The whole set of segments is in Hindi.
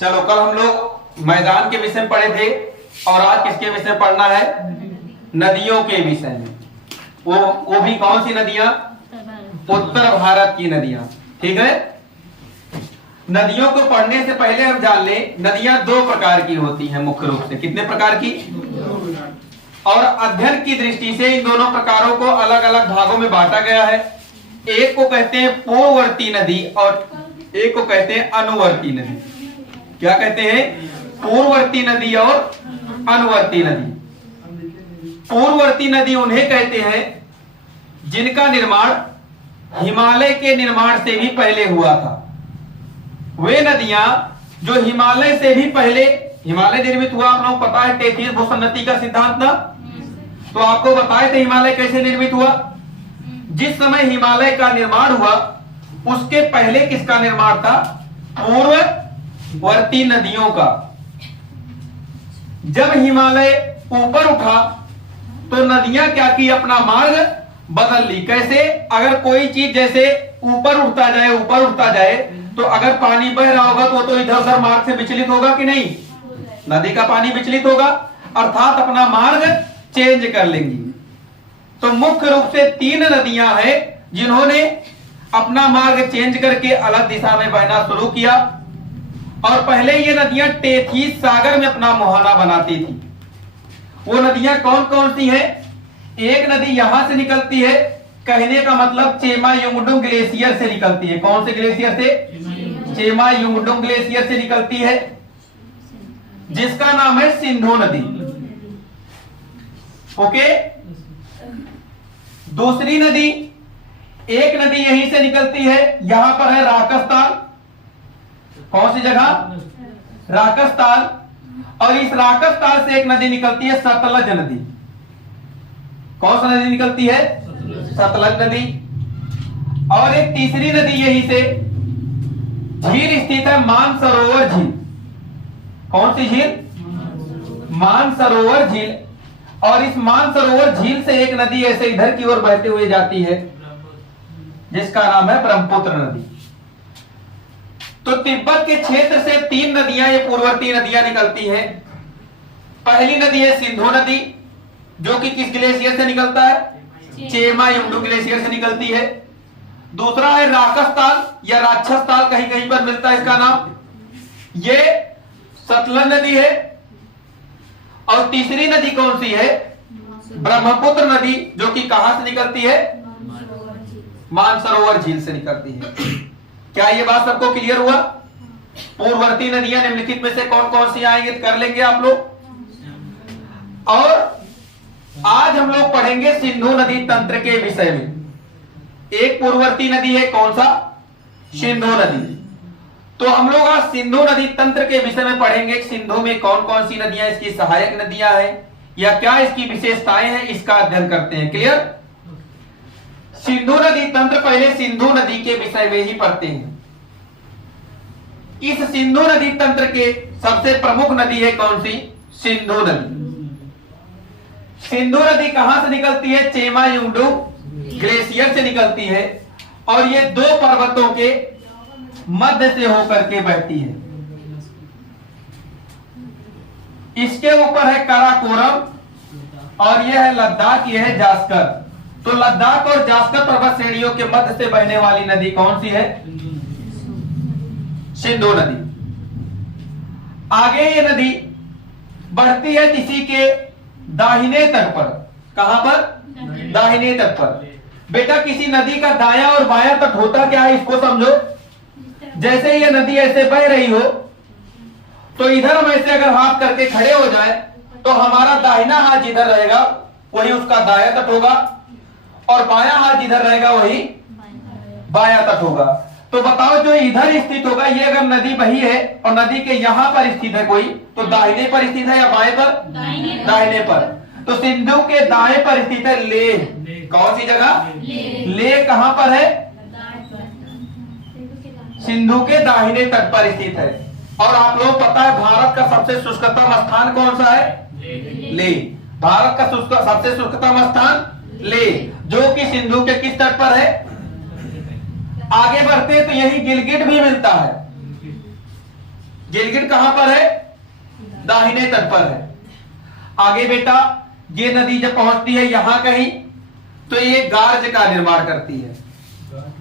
चलो कल हम लोग मैदान के विषय में पढ़े थे और आज किसके विषय में पढ़ना है? नदियों के विषय में। वो भी कौन सी नदियां? उत्तर भारत की नदियां। ठीक है। नदियों को पढ़ने से पहले हम जान लें नदियां दो प्रकार की होती हैं मुख्य रूप से। कितने प्रकार की? और अध्ययन की दृष्टि से इन दोनों प्रकारों को अलग अलग भागों में बांटा गया है। एक को कहते हैं पूर्ववर्ती नदी और एक को कहते हैं अनुवर्ती नदी। क्या कहते हैं? पूर्ववर्ती नदी और अनुवर्ती नदी। पूर्ववर्ती नदी उन्हें कहते हैं जिनका निर्माण हिमालय के निर्माण से भी पहले हुआ था। वे नदियां जो हिमालय से भी पहले, हिमालय निर्मित हुआ, आप लोग पता है टेथीस भूसन्नति का सिद्धांत था, तो आपको बताए थे हिमालय कैसे निर्मित हुआ। जिस समय हिमालय का निर्माण हुआ उसके पहले किसका निर्माण था? पूर्ववर्ती नदियों का। जब हिमालय ऊपर उठा तो नदियां क्या की? अपना मार्ग बदल ली। कैसे? अगर कोई चीज जैसे ऊपर उठता जाए ऊपर उठता जाए तो अगर पानी बह रहा होगा तो वो तो इधर उधर मार्ग से विचलित होगा कि नहीं? नदी का पानी विचलित होगा, अर्थात अपना मार्ग चेंज कर लेंगी। तो मुख्य रूप से तीन नदियां हैं जिन्होंने अपना मार्ग चेंज करके अलग दिशा में बहना शुरू किया। और पहले ये नदियां टेथीस सागर में अपना मुहाना बनाती थी। वो नदियां कौन कौन सी हैं? एक नदी यहां से निकलती है, कहने का मतलब चेमा युंगडुंग ग्लेशियर से निकलती है। कौन से ग्लेशियर से? चेमा युंगडुंग ग्लेशियर से निकलती है, जिसका नाम है सिंधु नदी। ओके। दूसरी नदी, एक नदी यहीं से निकलती है, यहां पर है राकस्तान। कौन सी जगह? राकस्तान। और इस राकस्तान से एक नदी निकलती है सतलज नदी। कौन सी नदी निकलती है? सतलज नदी। और एक तीसरी नदी यहीं से झील स्थित है, मानसरोवर झील। कौन सी झील? मानसरोवर झील। और इस मानसरोवर झील से एक नदी ऐसे इधर की ओर बहते हुए जाती है जिसका नाम है ब्रह्मपुत्र नदी। तो तिब्बत के क्षेत्र से तीन नदियां, ये पूर्ववर्ती नदियां निकलती हैं। पहली नदी है सिंधु नदी, जो कि किस ग्लेशियर से निकलता है? चेमा युंगडुंग ग्लेशियर से निकलती है। दूसरा है राकस्तान या राक्षसताल, कहीं कहीं पर मिलता है इसका नाम, ये सतलज नदी है। और तीसरी नदी कौन सी है? ब्रह्मपुत्र नदी, जो कि कहां से निकलती है? मानसरोवर झील से निकलती है। क्या ये बात सबको क्लियर हुआ? पूर्ववर्ती नदियां निम्नलिखित में से कौन कौन सी आएंगे कर लेंगे आप लोग। और आज हम लोग पढ़ेंगे सिंधु नदी तंत्र के विषय में। एक पूर्ववर्ती नदी है, कौन सा? सिंधु नदी। तो हम लोग आज सिंधु नदी तंत्र के विषय में पढ़ेंगे। सिंधु में कौन कौन सी नदियां, इसकी सहायक नदियां हैं या क्या इसकी विशेषताएं हैं, इसका अध्ययन करते हैं। क्लियर? सिंधु नदी तंत्र, पहले सिंधु नदी के विषय में ही पढ़ते हैं। इस सिंधु नदी तंत्र के सबसे प्रमुख नदी है कौन सी? सिंधु नदी। सिंधु नदी कहां से निकलती है? चेमा युंगडुंग ग्लेशियर से निकलती है और ये दो पर्वतों के मध्य से होकर के बहती है। इसके ऊपर है काराकोरम और यह है लद्दाख, यह है जास्कर। तो लद्दाख और जास्कर पर्वत श्रेणियों के मध्य से बहने वाली नदी कौन सी है? सिंधु नदी। आगे ये नदी बढ़ती है किसी के दाहिने तट पर। कहां पर? दाहिने तट पर। बेटा किसी नदी का दायां और बायां तट होता क्या है, इसको समझो। जैसे ये नदी ऐसे बह रही हो तो इधर हम ऐसे अगर हाथ करके खड़े हो जाए तो हमारा दाहिना हाथ जिधर रहेगा वही उसका दायां तट होगा और बायां हाथ जिधर रहेगा वही बायां तट होगा। तो बताओ जो इधर स्थित होगा, ये अगर नदी बही है और नदी के यहां पर स्थित है कोई, तो दाहिने पर स्थित है या बाएं पर? दाहिने पर। तो सिंधु के दाएं पर स्थित है लेह। कौन सी जगह? लेह कहां पर है? सिंधु के दाहिने तट पर स्थित है। और आप लोग पता है भारत का सबसे शुष्कतम स्थान कौन सा है? लेह। भारत का सबसे शुष्कतम स्थान लेह, जो कि सिंधु के किस तट पर है? आगे बढ़ते तो यही गिलगिट भी मिलता है। गिलगित कहां पर है? दाहिने तट पर है। आगे बेटा ये नदी जब पहुंचती है यहां कहीं तो ये गार्ज का निर्माण करती है।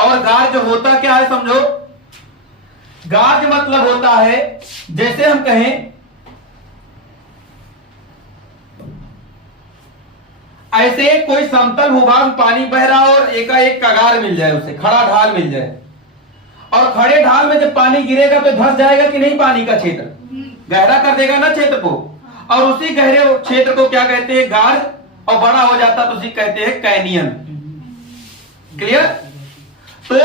और गार्ज होता क्या है समझो, गार्ज मतलब होता है जैसे हम कहें ऐसे कोई समतल भूभाग पानी बह रहा और एकाएक कगार मिल जाए, उसे खड़ा ढाल मिल जाए, और खड़े ढाल में जब पानी गिरेगा तो धंस जाएगा कि नहीं, पानी का क्षेत्र गहरा कर देगा ना क्षेत्र को, और उसी गहरे क्षेत्र को क्या कहते हैं? गार्ज, और बड़ा हो जाता तो उसी कहते हैं कैनियन। क्लियर? तो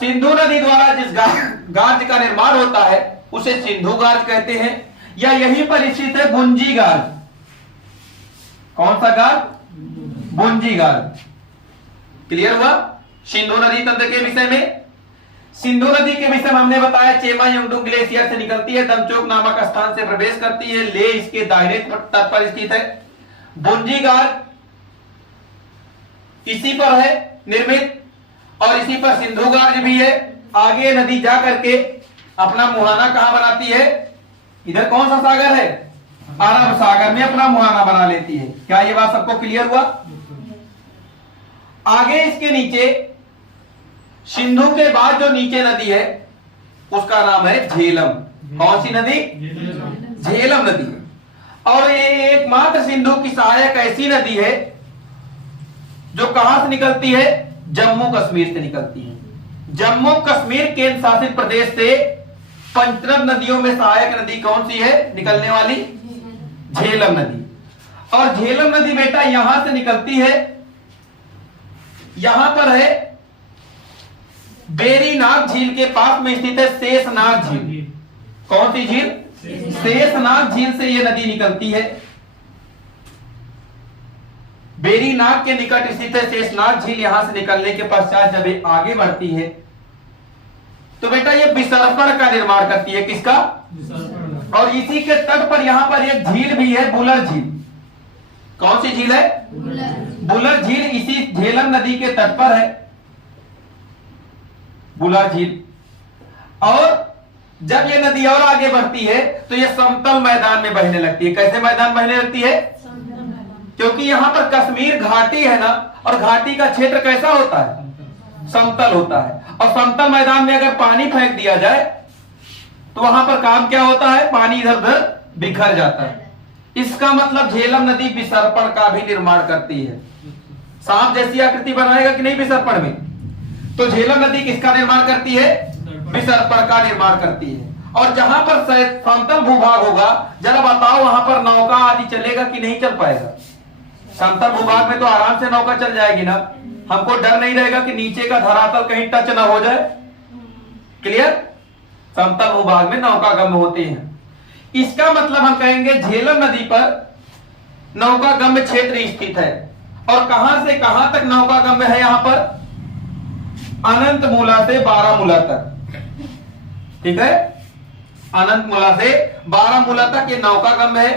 सिंधु नदी द्वारा जिस गार्ज का निर्माण होता है उसे सिंधु गार्ज कहते हैं, या यहीं पर स्थित है बुंजी गार्ज। कौन सा गार्ज? बुंजी गार्ज। क्लियर हुआ? सिंधु नदी तंत्र के विषय में। सिंधु नदी के विषय में हमने बताया चेमा यंगडू ग्लेशियर से निकलती है, दमचोक नामक स्थान से प्रवेश करती है, ले इसके दाहिने तट पर स्थित है। बुंजी गार्ज इसी पर है निर्मित, और इसी पर सिंधु गार्ज भी है। आगे नदी जा करके अपना मुहाना कहां बनाती है? इधर कौन सा सागर है? अरब सागर में अपना मुहाना बना लेती है। क्या ये बात सबको क्लियर हुआ? आगे इसके नीचे सिंधु के बाद जो नीचे नदी है उसका नाम है झेलम। कौन सी नदी? झेलम नदी। और ये एकमात्र सिंधु की सहायक ऐसी नदी है जो कहां से निकलती है? जम्मू कश्मीर से निकलती है। जम्मू कश्मीर केंद्र शासित प्रदेश से पंचनद नदियों में सहायक नदी कौन सी है निकलने वाली? झेलम नदी। और झेलम नदी बेटा यहां से निकलती है, यहां पर है बेरीनाग झील के पास में स्थित है शेषनाग झील। कौन सी झील? शेषनाग झील से यह नदी निकलती है। बेरीनाग के निकट स्थित है शेषनाग झील। यहां से निकलने के पश्चात जब ये आगे बढ़ती है तो बेटा ये विसर्पण का निर्माण करती है। किसका? और इसी के तट पर यहां पर एक झील भी है, बुलर झील। कौन सी झील है? बुलर झील इसी झेलम नदी के तट पर है, बुलर झील। और जब ये नदी और आगे बढ़ती है तो ये समतल मैदान में बहने लगती है। कैसे मैदान बहने लगती है? क्योंकि यहां पर कश्मीर घाटी है ना, और घाटी का क्षेत्र कैसा होता है? समतल होता है। और समतल मैदान में अगर पानी फेंक दिया जाए तो वहां पर काम क्या होता है? पानी इधर उधर बिखर जाता है। इसका मतलब झेलम नदी विसर्पण का भी निर्माण करती है। सांप जैसी आकृति बनाएगा कि नहीं विसर्पण में? तो झेलम नदी किसका निर्माण करती है? विसर्पण का निर्माण करती है। और जहां पर समतल भूभाग होगा, जरा बताओ वहां पर नौका आदि चलेगा कि नहीं चल पाएगा? समतल भूभाग में तो आराम से नौका चल जाएगी ना, हमको डर नहीं रहेगा कि नीचे का धरातल कहीं टच ना हो जाए। क्लियर? समतल भूभाग में नौका गम्य होते हैं। इसका मतलब हम कहेंगे झेलम नदी पर नौका गम्य क्षेत्र स्थित है। और कहां से कहां तक नौका गम्य है? यहां पर अनंतमूला से बारामूला तक। ठीक है? अनंतमूला से बारामूला तक ये नौका गम्य है।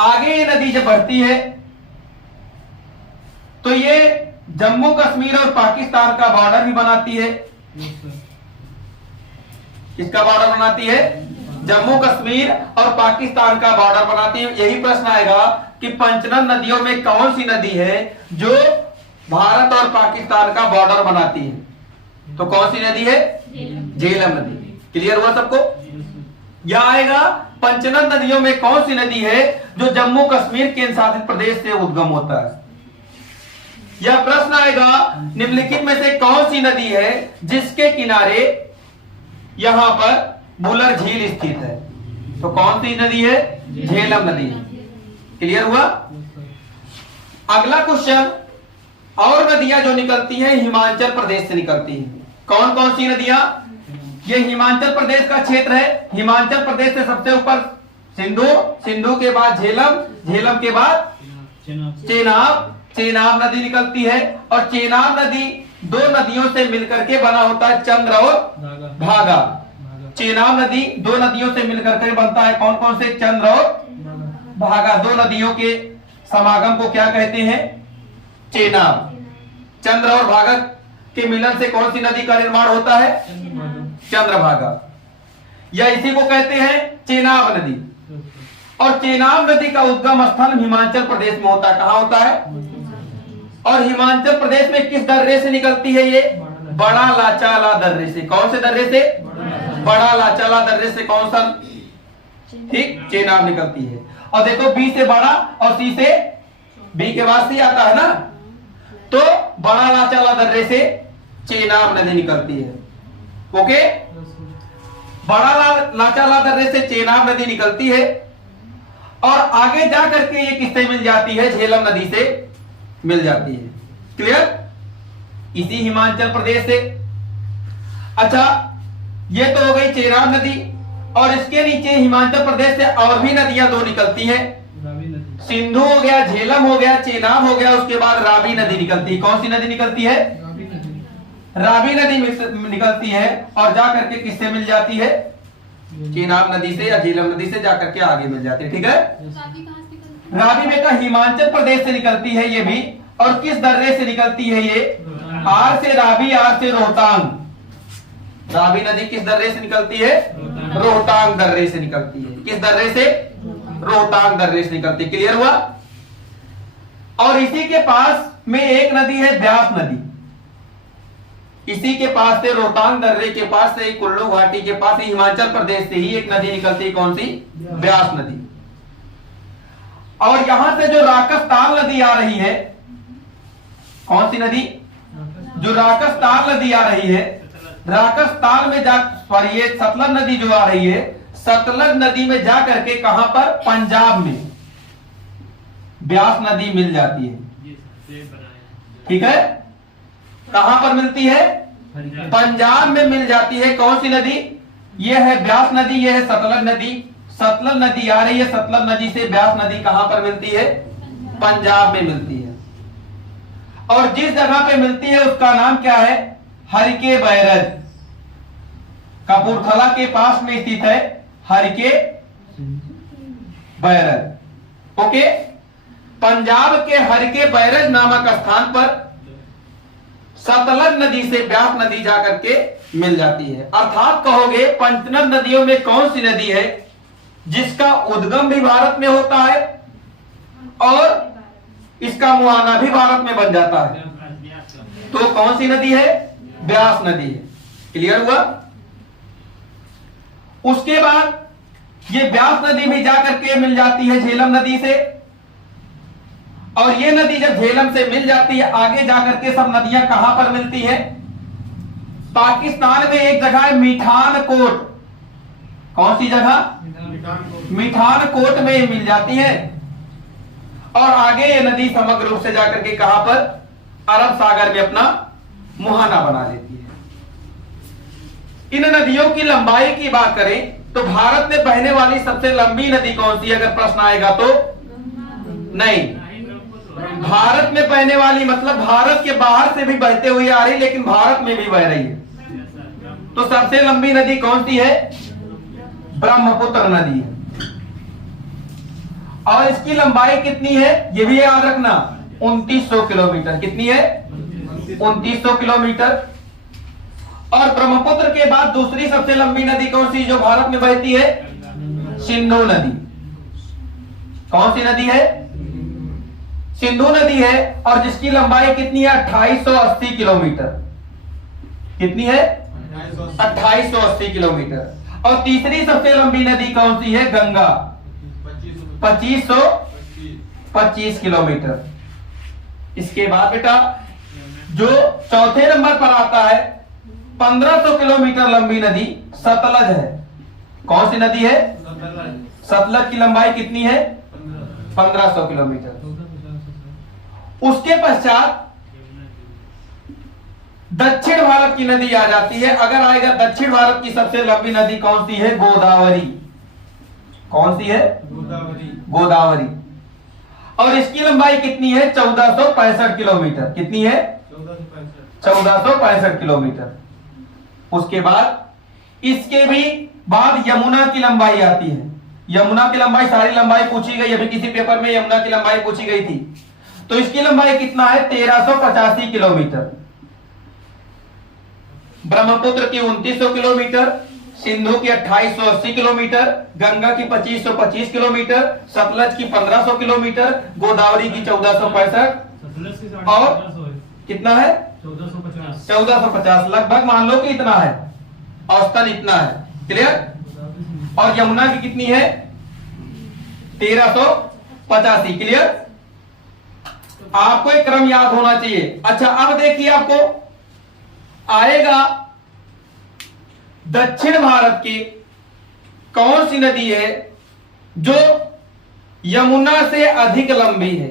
आगे ये नदी जब बढ़ती है तो ये जम्मू कश्मीर और पाकिस्तान का बॉर्डर भी बनाती है। किसका बॉर्डर बनाती है? जम्मू कश्मीर और पाकिस्तान का बॉर्डर बनाती है। यही प्रश्न आएगा कि पंचनद नदियों में कौन सी नदी है जो भारत और पाकिस्तान का बॉर्डर बनाती है? तो कौन सी नदी है? झेलम नदी। क्लियर हुआ सबको? यह आएगा पंचनद नदियों में कौन सी नदी है जो जम्मू कश्मीर केंद्र शासित प्रदेश से उद्गम होता है। यह प्रश्न आएगा निम्नलिखित में से कौन सी नदी है जिसके किनारे यहां पर बुलर झील स्थित है? तो कौन सी नदी है? झेलम नदी। क्लियर हुआ? अगला क्वेश्चन, और नदियां जो निकलती हैं हिमाचल प्रदेश से निकलती हैं। कौन कौन सी नदियां? ये हिमाचल प्रदेश का क्षेत्र है। हिमाचल प्रदेश से सबसे ऊपर सिंधु, सिंधु के बाद झेलम, झेलम के बाद चेनाब, चेनाब नदी निकलती है। और चेनाब नदी दो नदियों से मिलकर के बना होता है चंद्र और भागा। चेनाब नदी दो नदियों से मिलकर के बनता है। कौन कौन से? चंद्र और भागा। दो नदियों के समागम को क्या कहते हैं? चेनाब। चंद्र और भागा के मिलन से कौन सी नदी का निर्माण होता है? चंद्रभागा। या इसी को कहते हैं चेनाब नदी। और चेनाब नदी का उद्गम स्थल हिमाचल प्रदेश में होता है। कहां होता है? और हिमाचल प्रदेश में किस दर्रे से निकलती है ये? बड़ा लाचाला दर्रे से। कौन से दर्रे से? बड़ा लाचाला दर्रे से। कौन सा? ठीक, चेनाब निकलती है। और देखो बी से बड़ा और सी से, बी के बाद सी आता है ना, तो बड़ा लाचाला दर्रे से चेनाब नदी निकलती है। ओके, बड़ा लाचाला दर्रे से चेनाब नदी निकलती है और आगे जा करके ये किससे मिल जाती है? झेलम नदी से मिल जाती है। क्लियर? इसी हिमाचल प्रदेश से। अच्छा, ये तो हो गई चेनाब नदी। और इसके नीचे हिमाचल प्रदेश से और भी नदियां दो निकलती हैं। सिंधु हो गया, झेलम हो गया, चेनाब हो गया, उसके बाद रावी नदी निकलती है। कौन सी नदी निकलती है? रावी नदी निकलती है और जाकर के किससे मिल जाती है? चेनाब नदी से या झेलम नदी से जाकर के आगे मिल जाती है। ठीक है, रावी बेटा हिमाचल प्रदेश से निकलती है ये भी। और किस दर्रे से निकलती है ये? आर से रावी, आर से रोहतांग। रावी नदी किस दर्रे से निकलती है? रोहतांग दर्रे से निकलती है। किस दर्रे से? रोहतांग दर्रे से निकलती है। क्लियर हुआ? और इसी के पास में एक नदी है ब्यास नदी। इसी के पास से, रोहतांग दर्रे के पास से, कुल्लू घाटी के पास ही, हिमाचल प्रदेश से ही एक नदी निकलती है। कौन सी? ब्यास नदी। और यहां से जो राकसताल नदी आ रही है, कौन सी नदी? जो राकसताल नदी आ रही है, राकसताल में जा, सॉरी ये सतलज नदी जो आ रही है, सतलज नदी में जा करके कहां पर? पंजाब में ब्यास नदी मिल जाती है। ठीक है, कहां पर मिलती है? पंजाब में मिल जाती है। कौन सी नदी? ये है ब्यास नदी, ये है सतलज नदी। सतलज नदी आ रही है, सतलज नदी से ब्यास नदी कहां पर मिलती है? पंजाब में मिलती है। और जिस जगह पे मिलती है उसका नाम क्या है? हरिके बैरज। कपूरथला के पास में स्थित है हरिके बैरज। ओके, पंजाब के हरिके बैरज नामक स्थान पर सतलज नदी से ब्यास नदी जाकर के मिल जाती है। अर्थात कहोगे पंचनद नदियों में कौन सी नदी है जिसका उद्गम भी भारत में होता है और इसका मुहाना भी भारत में बन जाता है? तो कौन सी नदी है? ब्यास नदी है। क्लियर हुआ? उसके बाद ये ब्यास नदी भी जाकर के मिल जाती है झेलम नदी से। और ये नदी जब झेलम से मिल जाती है, आगे जाकर के सब नदियां कहां पर मिलती है? पाकिस्तान में एक जगह है मिठानकोट। कौन सी जगह? मिठानकोट में मिल जाती है। और आगे ये नदी समग्र रूप से जाकर के कहां पर? अरब सागर में अपना मुहाना बना लेती है। इन नदियों की लंबाई की बात करें तो भारत में बहने वाली सबसे लंबी नदी कौन सी? अगर प्रश्न आएगा तो नहीं, भारत में बहने वाली मतलब भारत के बाहर से भी बहते हुए आ रही, लेकिन भारत में भी बह रही है। तो सबसे लंबी नदी कौन सी है? ब्रह्मपुत्र नदी है। और इसकी लंबाई कितनी है ये भी याद रखना, 2900 किलोमीटर। कितनी है? 2900 किलोमीटर। और ब्रह्मपुत्र के बाद दूसरी सबसे लंबी नदी कौन सी जो भारत में बहती है? सिंधु नदी। कौन सी नदी है? सिंधु नदी है। और जिसकी लंबाई कितनी है? 2880 किलोमीटर। कितनी है? 2880 किलोमीटर। और तीसरी सबसे लंबी नदी कौन सी है? गंगा, 2525 किलोमीटर। इसके बाद बेटा जो चौथे नंबर पर आता है 1500 किलोमीटर लंबी नदी सतलज है। कौन सी नदी है? सतलज की लंबाई कितनी है? 1500 किलोमीटर। उसके पश्चात दक्षिण भारत की नदी आ जाती है। अगर आएगा दक्षिण भारत की सबसे लंबी नदी कौन सी है? गोदावरी। कौन सी है? गोदावरी। और इसकी लंबाई कितनी है? 1465 किलोमीटर। कितनी है? 1465 किलोमीटर। उसके बाद इसके भी बाद यमुना की लंबाई आती है। यमुना की लंबाई, सारी लंबाई पूछी गई, अभी किसी पेपर में यमुना की लंबाई पूछी गई थी। तो इसकी लंबाई कितना है? 1385 किलोमीटर। ब्रह्मपुत्र की 2900 किलोमीटर, सिंधु की 2880 किलोमीटर, गंगा की 2525 किलोमीटर, सतलज की 1500 किलोमीटर, गोदावरी की 1465 और कितना है 1450 लगभग मान लो कि इतना है, औसतन इतना है। क्लियर। और यमुना की कितनी है 1385। क्लियर। आपको एक क्रम याद होना चाहिए। अच्छा अब देखिए आपको आएगा दक्षिण भारत की कौन सी नदी है जो यमुना से अधिक लंबी है?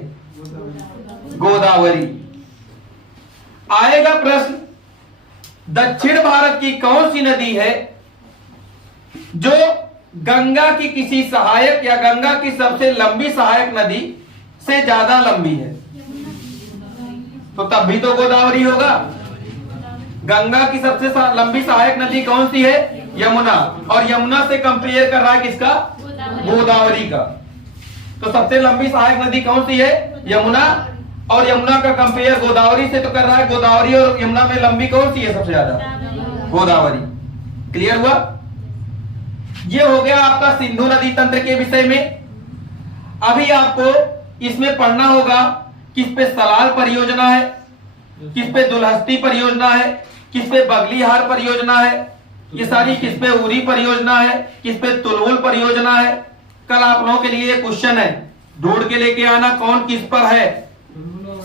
गोदावरी। आएगा प्रश्न दक्षिण भारत की कौन सी नदी है जो गंगा की किसी सहायक या गंगा की सबसे लंबी सहायक नदी से ज्यादा लंबी है? तो तब भी तो गोदावरी होगा। गंगा की सबसे लंबी सहायक नदी कौन सी है? यमुना। और यमुना से कंपेयर कर रहा है किसका? गोदावरी का। तो सबसे लंबी सहायक नदी कौन सी है? यमुना। और यमुना का कंपेयर गोदावरी से तो कर रहा है। गोदावरी और यमुना में लंबी कौन सी है सबसे ज्यादा? गोदावरी। क्लियर हुआ? ये हो गया आपका सिंधु नदी तंत्र के विषय में। अभी आपको इसमें पढ़ना होगा किस पे सलाल परियोजना है, किस पे दुलहस्ती परियोजना है, किस पे बगलीहार परियोजना है, ये सारी किस पे उरी परियोजना है, किस पे तुलहुल परियोजना है। कल आप लोगों के लिए क्वेश्चन है, ढूंढ के लेके आना कौन किस पर है।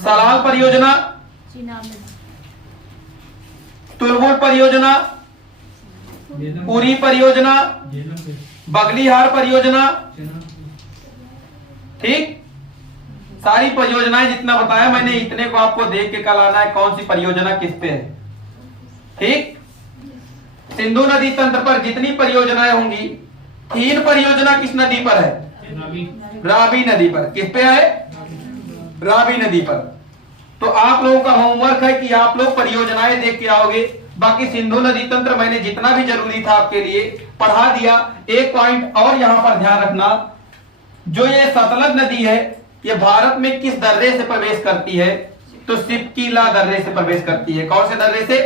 सलाल परियोजना, तुलहुल परियोजना, उरी परियोजना, बगलीहार परियोजना। ठीक, सारी परियोजनाएं जितना बताया मैंने इतने को आपको देख के कल आना है कौन सी परियोजना किस पे है। ठीक। सिंधु नदी तंत्र पर जितनी परियोजनाएं होंगी, 3 परियोजना किस नदी पर है? रावी नदी पर। किस पे है? रावी नदी पर। तो आप लोगों का होमवर्क है कि आप लोग परियोजनाएं देख के आओगे। बाकी सिंधु नदी तंत्र मैंने जितना भी जरूरी था आपके लिए पढ़ा दिया। एक पॉइंट और यहां पर ध्यान रखना, जो ये सतलज नदी है ये भारत में किस दर्रे से प्रवेश करती है? तो सिपकीला दर्रे से प्रवेश करती है। कौन से दर्रे से?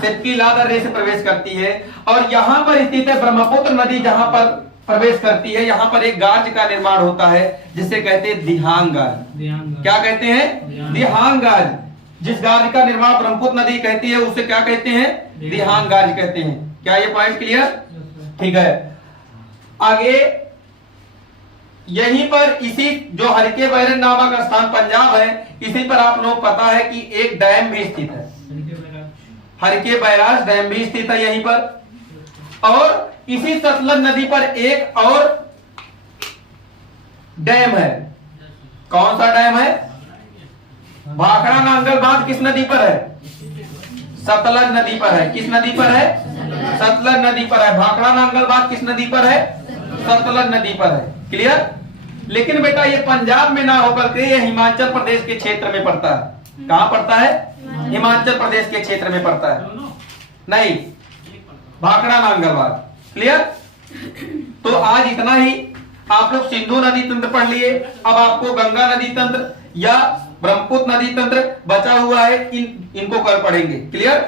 सिपकीला दर्रे से प्रवेश करती है। और यहां पर स्थित है ब्रह्मपुत्र नदी जहां पर प्रवेश करती है। यहां पर एक गार्ज का निर्माण होता है जिसे कहते हैं दिहांग गार्ज। क्या कहते हैं? दिहांग गार्ज। जिस गार्ज का निर्माण ब्रह्मपुत्र नदी कहती है उसे क्या कहते हैं? दिहांग गार्ज कहते हैं। क्या ये पॉइंट क्लियर? ठीक है। आगे यहीं पर इसी जो हरके बैरन नामक स्थान पंजाब है, इसी पर आप लोग पता है कि एक डैम भी स्थित है। हरके बैराज डैम भी स्थित है यहीं पर। और इसी सतलज नदी पर एक और डैम है। कौन सा डैम है? भाखड़ा नांगल बांध किस नदी पर है? सतलज नदी पर है। किस नदी पर है? सतलज नदी पर है। भाखड़ा नांगल बांध किस नदी पर है? सतलज नदी पर है। क्लियर? लेकिन बेटा ये पंजाब में ना होकर के ये हिमाचल प्रदेश के क्षेत्र में पड़ता है। कहां पड़ता है? हिमाचल प्रदेश के क्षेत्र में पड़ता है। नहीं, भाखड़ा नांगल बांध। क्लियर? तो आज इतना ही। आप लोग सिंधु नदी तंत्र पढ़ लिए। अब आपको गंगा नदी तंत्र या ब्रह्मपुत्र नदी तंत्र बचा हुआ है, इनको कल पढ़ेंगे। क्लियर?